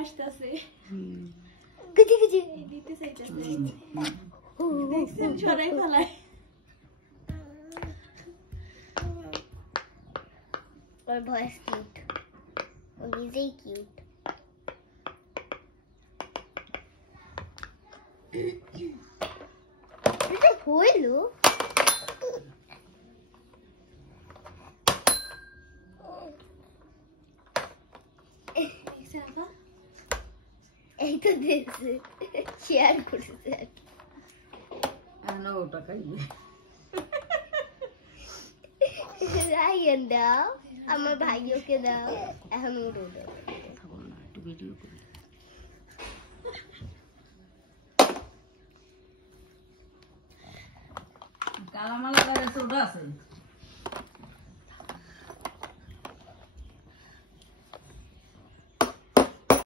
হাসতেছে গজি গজি দিতে চাইতেছে দেখছেন ছড়াই ফেলায় ওর ভয়েস কিউট ও নিজেই কিউট এটা হইলো এই তো দেখছে শেয়ার করেছে না ওটা খাইবে রায়ন দাও আমার ভাইকে দাও এখন উড়ো দাও একটু ভিডিও করি কালামালা করে ছোট আছে